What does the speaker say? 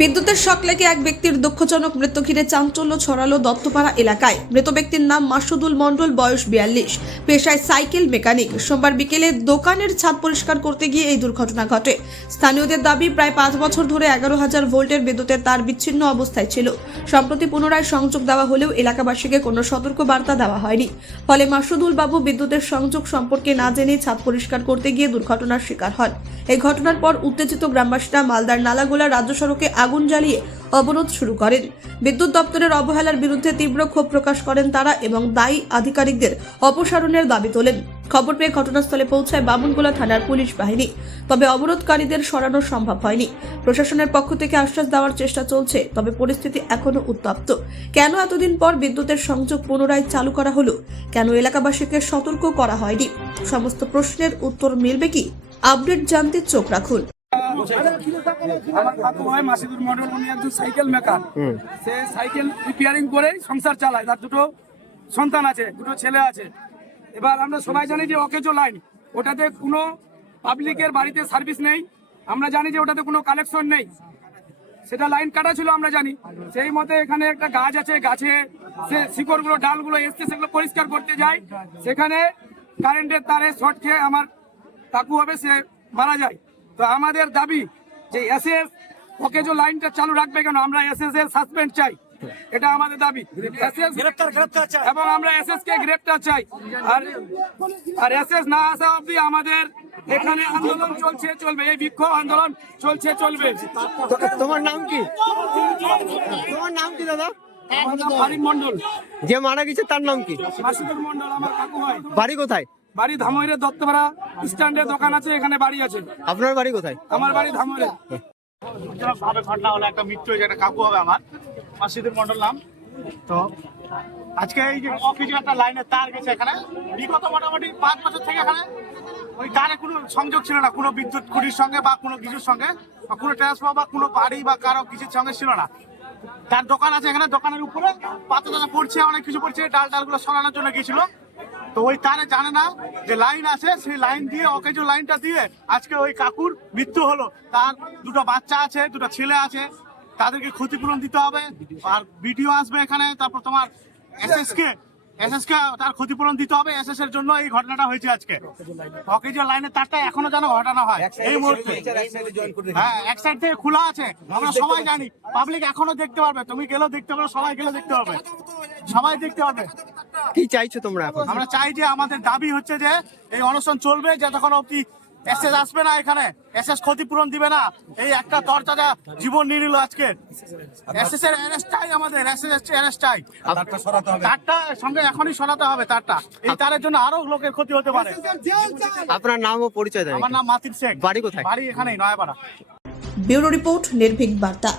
বিদ্যুতের শক লেগে এক ব্যক্তির দুঃখজনক মৃত্যু ঘিরে চাঞ্চল্য ছড়ালো দত্তপাড়া এলাকায়। মৃত ব্যক্তির নাম মাসুদুল মণ্ডল, বয়স 42, পেশায় সাইকেল মেকানিক। সোমবার বিকেলে দোকানের ছাদ পরিষ্কার করতে গিয়ে এই দুর্ঘটনা ঘটে। স্থানীয়দের দাবি, প্রায় 5 বছর ধরে 11,000 ভোল্টের বিদ্যুতের তার বিচ্ছিন্ন অবস্থায় ছিল। সম্প্রতি পুনরায় সংযোগ দেওয়া হলেও এলাকাবাসীকে কোনো সতর্ক বার্তা দেওয়া হয়নি। ফলে মাসুদুল বাবু বিদ্যুতের সংযোগ সম্পর্কে না জেনে ছাদ পরিষ্কার করতে গিয়ে দুর্ঘটনার শিকার হন। এই ঘটনার পর উত্তেজিত গ্রামবাসীরা মালদার নালাগোলা রাজ্য সড়কে আগুন জ্বালিয়ে অবরোধ শুরু করেন। বিদ্যুৎ দপ্তরের অবহেলার বিরুদ্ধে তীব্র ক্ষোভ প্রকাশ করেন তারা এবং দায়ী আধিকারিকদের অপসারণের দাবি তোলেন। খবর পেয়ে ঘটনাস্থলে পৌঁছায় বামুনগোলা থানার পুলিশ বাহিনী, তবে অবরোধকারীদের সরানো সম্ভব হয়নি। প্রশাসনের পক্ষ থেকে আশ্বাস দেওয়ার চেষ্টা চলছে, তবে পরিস্থিতি এখনো উত্তপ্ত। কেন এতদিন পর বিদ্যুতের সংযোগ পুনরায় চালু করা হলো? কেন এলাকাবাসীকে সতর্ক করা হয়নি? সমস্ত প্রশ্নের উত্তর মিলবে কি? আপডেট জানতে চোখ রাখুন। আমার কাকু হয় মাসুদুল মণ্ডল, উনি একজন সাইকেল মেকার। সে সাইকেল রিপেয়ারিং করে সংসার চালায়। তার 2 সন্তান আছে, 2 ছেলে আছে। এবার আমরা সবাই জানি যে অকেজো লাইন, ওটাতে কোনো পাবলিকের বাড়িতে সার্ভিস নেই। আমরা জানি যে ওটাতে কোনো কালেকশন নেই, সেটা লাইন কাটা ছিল আমরা জানি। সেই মতে এখানে একটা গাছ আছে, গাছে সে শিকড়গুলো ডালগুলো এসছে, সেগুলো পরিষ্কার করতে যায়। সেখানে কারেন্টের তারে শর্ট খেয়ে আমার কাকু হবে, সে মারা যায়। তো আমাদের দাবি যে এসএস অকেজো লাইনটা চালু রাখবে কেন? আমরা এসএস এর সাসপেন্ড চাই, এটা আমাদের দাবি। এসএস গ্রেফতার চাই এবং আমরা এসএস কে গ্রেফতার চাই। আর এসএস না আসা অবধি আমাদের এখানে আন্দোলন চলবে, এই বিক্ষোভ আন্দোলন চলবে। তোমার নাম কি? তোমার নাম কি দাদা? আমার নাম ফারিম মণ্ডল। যে মারা গেছে তার নাম কি? মাসুদুল মণ্ডল আমার কাকু হয়। বাড়ি কোথায়? বাড়ি ধামইরে, দত্তপাড়া স্ট্যান্ডে দোকান আছে, এখানে বাড়ি আছে। আপনার বাড়ি কোথায়? আমার বাড়ি ধামইরে। ভাবে ঘটনা হলো, একটা মৃত্যু হয়েছে, একটা কাকু হবে আমার, মাসুদুল মণ্ডল নাম। তো আজকে এই যে অফিসে একটা লাইনের তার গেছে এখানে, বিগত মোটামুটি 5 বছর থেকে এখানে ওই তারে কোনো সংযোগ ছিল না, কোনো বিদ্যুৎ খুঁটির সঙ্গে বা কোনো কিছুর সঙ্গে বা কোনো ট্রান্সফর্মার বা কোনো বাড়ি বা কারো কিছুর সঙ্গে ছিল না। তার দোকান আছে এখানে, দোকানের উপরে পাতা পড়ছে, অনেক কিছু পড়ছে, ডালগুলো সরানোর জন্য গিয়েছিল। তো ওই তারে জানে না যে লাইন আছে, সেই লাইন দিয়ে অকেজো লাইনটা দিয়ে আজকে ওই কাকুর মৃত্যু হলো। তার 2 বাচ্চা আছে, 2 ছেলে আছে, তাদেরকে ক্ষতিপূরণ দিতে হবে। আর বিডিও আসবে এখানে, তারপর তোমার এসএস কে তার ক্ষতিপূরণ দিতে হবে। এসএস এর জন্য এই ঘটনাটা হয়েছে আজকে। অকেজো লাইনের তারটা এখনো যেন ঘটানো হয় এই মুহূর্তে। হ্যাঁ, এক সাইড থেকে খোলা আছে, আমরা সবাই জানি, পাবলিক এখনো দেখতে পারবে। তুমি গেলেও দেখতে পারবে, সবাই গেলে দেখতে পাবে, সবাই দেখতে পাবে। কি চাইছো তোমরা এখন? আমরা চাই যে আমাদের দাবি হচ্ছে যে এই অনশন চলবে যতক্ষণ অব্দি এসএস আসবে না, এখানে এসএস ক্ষতিপূরণ দিবে না। এই একটা তরতাজা জীবন নিয়ে নিল আজকে। এসএস এর অ্যারেস্ট চাই, আমাদের এসএস এর অ্যারেস্ট চাই। তারটা সঙ্গে এখনই সরাতে হবে তারটা, এই তারের জন্য আরো লোকের ক্ষতি হতে পারে। আপনার নাম ও পরিচয় দেন। আমার নাম মাতিন শেখ। বাড়ি কোথায়? বাড়ি এখানেই, নয়াপাড়া। ব্যুরো রিপোর্ট, নির্ভীক বার্তা।